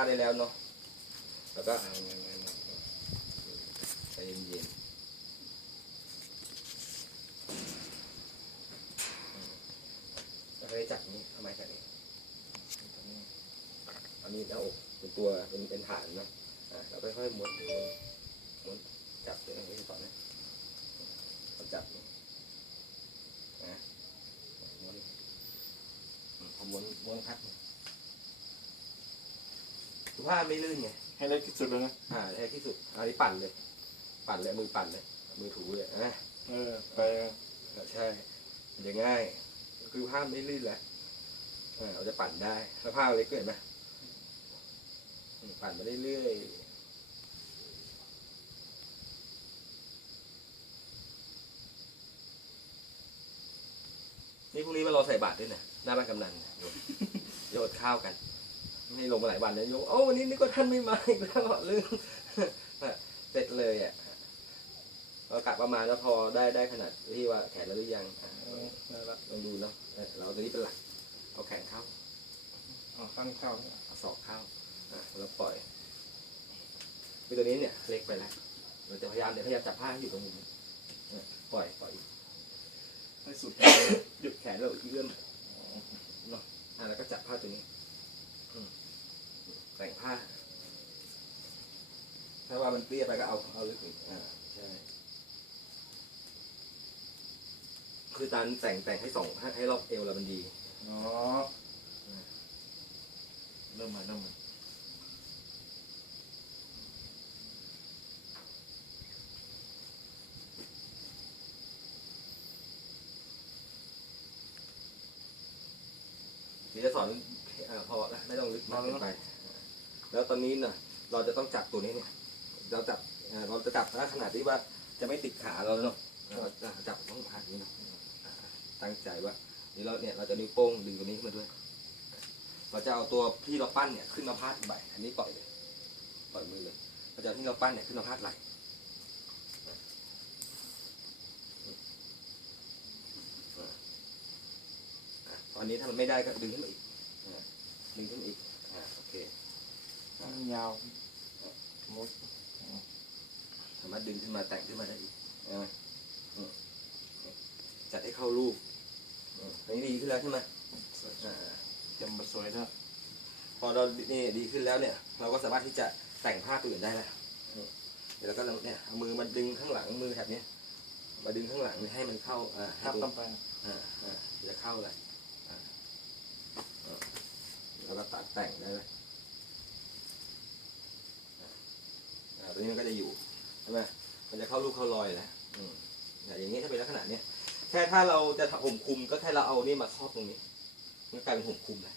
ผ้าได้แล้วเนาะแล้วก็ใจเย็นๆแล้วก็จับนี้ทำไมจับนี้อันนี้หน้าอกเป็นตัวเป็นเป็นฐานเนาะอะเราค่อยๆม้วนม้วนม้วนจับตัวนี้ก่อนนะเราจับนะม้วนม้วนม้วนพัด นี่สุภาพไม่ลื่นไงให้เล็กที่สุดเลยนะอ่าแท้ที่สุดอันนี้ปั่นเลย ปั่นเลยมือปั่นเลยมือถูเลยอะเออไปใช่มันจะง่าย คือผ้าไม่ลื่นแล้วอ่าเราจะปั่นได้แล้วผ้าเล็กเกินไหมอืมปั่นมาเรื่อยๆนี่พรุ่งนี้มารอใส่บาตรด้วยนะหน้าบ้านกำนันโยมโยนข้าวกัน ไม่ลงมาหลายวันแล้วโยมโอ้วันนี้นึกว่าท่านไม่มาอีกแล้วลืมเสร็จเลยอะเรากะประมาณแล้วพอได้ได้ขนาดที่ว่าแขนแล้วหรือยังอะเออได้ละลองดูเนาะเออเราตัวนี้เป็นหลักเอาแขนเข้าเอาตั้งเข้าเอาศอกเข้าอะแล้วปล่อยคือตัวนี้เนี่ยเล็กไปแล้วเราจะพยายามเดี๋ยวพยายามจับผ้าให้อยู่ตรงมุมนี้เนี่ยปล่อยปล่อยให้สุดหยุดแขนเราเอื้อมเนาะอะแล้วก็จับผ้าตัวนี้ อืมแต่งผ้า ถ้าว่ามันเตี้ยไปก็เอาเอาลึกอีกอ่าใช่ คือการแต่งแต่งให้สองให้ให้รอบเอวเรามันดีอ๋อเริ่มม่เริ่มม่เดี๋ยวจะสอน อ่อพอแล้วไม่ต้องลึกมากเกินไป แล้วตอนนี้น่ะเราจะต้องจับตัวนี้เนี่ย เราจับเอ่อเราจะจับลักษณะที่ว่าจะไม่ติดขาเราเนาะเราจะจับต้องพักนี้เนาะอ่าตั้งใจว่านี่เราเนี่ยเราจะนิ้วโป้งดึงตัวนี้ขึ้นมาด้วย เราจะเอาตัวที่เราปั้นเนี่ยขึ้นมาพาดใบอันนี้ปล่อยเลย ปล่อยมือเลย เราจะเอาที่เราปั้นเนี่ยขึ้นมาพาดไหล่อะตอนนี้ถ้ามันไม่ได้ก็ดึงขึ้นมาอีกอ่า ดึงขึ้นมาอีกอ่าโอเคให้ยาวมุดสามารถดึงขึ้นมาแต่งขึ้นมาได้อีกอ่าอืมจัดให้เข้ารูปอืมอันนี้ดีขึ้นแล้วใช่ไหมอ่าจำมาสวยด้วยพอเรานี่ดีขึ้นแล้วเนี่ย เราก็สามารถที่จะแต่งภาพตัวอื่นได้แล้วอืมเดี๋ยวเราก็เนี่ยเอามือมาดึงข้างหลังมือแบบเนี้ยมาดึงข้างหลังให้มันเข้าอ่าให้ทับตัวต่ำไปอ่าอ่าจะเข้าเลยอ่าอ่าแล้ว ก็ตัดแต่งได้เลยอ่าอ่าตัวนี้มันก็จะอยู่ใช่ไหมมันจะเข้าลูกเข้ารอยแล้วอืมอย่างนี้ถ้าเป็นลักษณะเนี้ยแค่ถ้าเราจะห่มคุมก็แค่เราเอานี่มาครอบตรงนี้มันกลายเป็นห่มคุมแล้ว